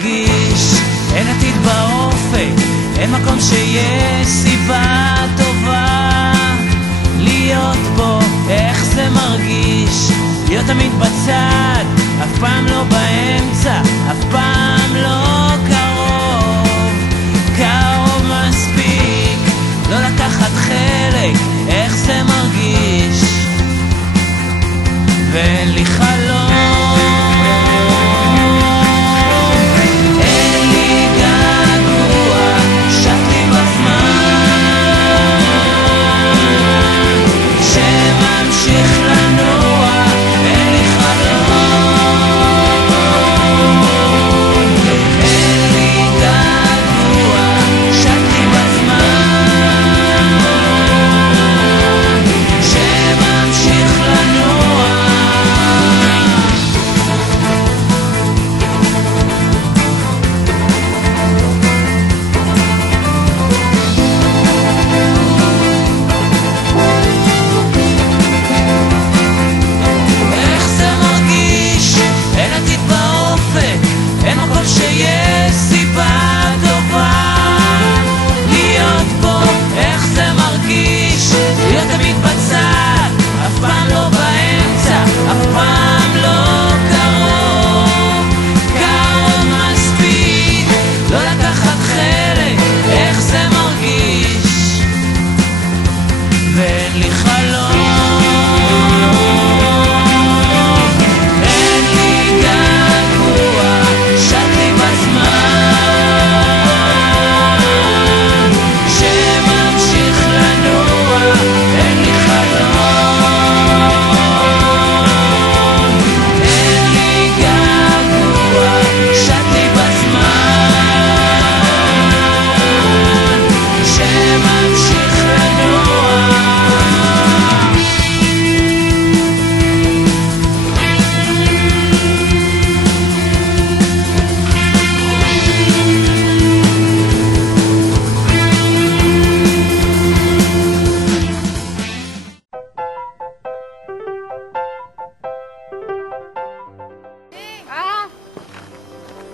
מרגיש, אין עתיד באופק, אין מקום שיש סיבה טובה להיות בו. איך זה מרגיש להיות תמיד בצד, אף פעם לא באמצע, אף פעם לא קרוב, קרוב מספיק לא לקחת חלק. איך זה מרגיש ואין לי חלום, אין לי געגוע, שט לי בזמן שממשיך לנוע. אין לי חלום, אין לי געגוע, שט לי בזמן שממשיך לנוע. איך זה מרגיש, אין עתיד באופק, אין מקום שיש סיבה טובה להיות בו. איך זה מרגיש להיות תמיד בצד, אף פעם לא באמצע, אף פעם לא קרוב, קרוב מספיק לא לקחת חלק. איך זה מרגיש ואין לי חלום, אין לי געגוע, שט לי בזמן שממשיך לנוע. אין לי חלום, אין לי געגוע, שט לי בזמן שממשיך לנוע.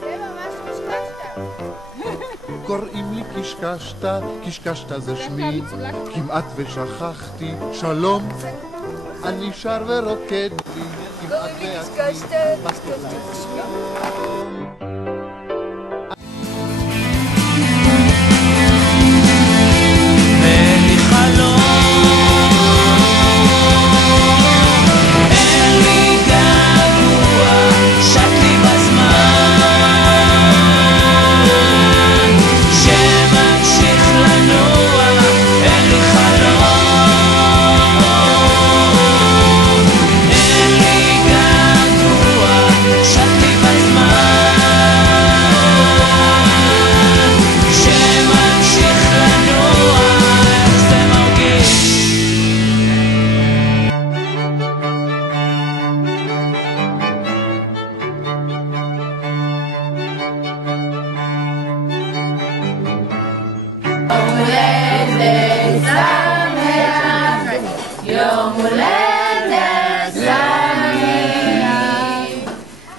זה ממש קשקשת. קוראים לי קשקשת, קשקשת זה שמי, כמעט ושכחתי, שלום, אני שר ורוקד לי, כמעט קוראים לי בעצמי, קשקשת, קשקשת זה שמי. ואין לי חלום, אין לי געגוע, שט לי בזמן שממשיך לנוע. אין לי חלום, אין לי געגוע, שט לי בזמן שממשיך לנוע. איך זה מרגיש יום הולדת שמח,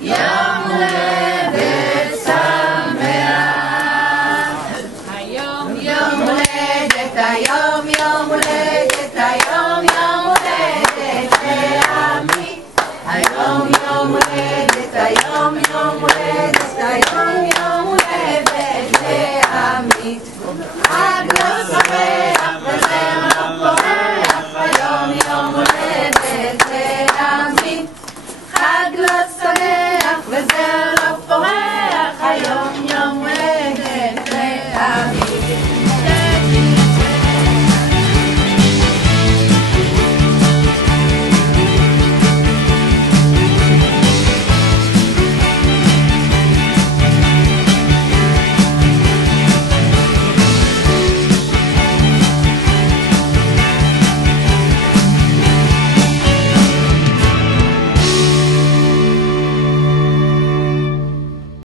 יום הולדת שמח. היום יום הולדת, היום יום הולדת, היום יום הולדת לעמי. היום יום הולדת, היום יום הולדת, היום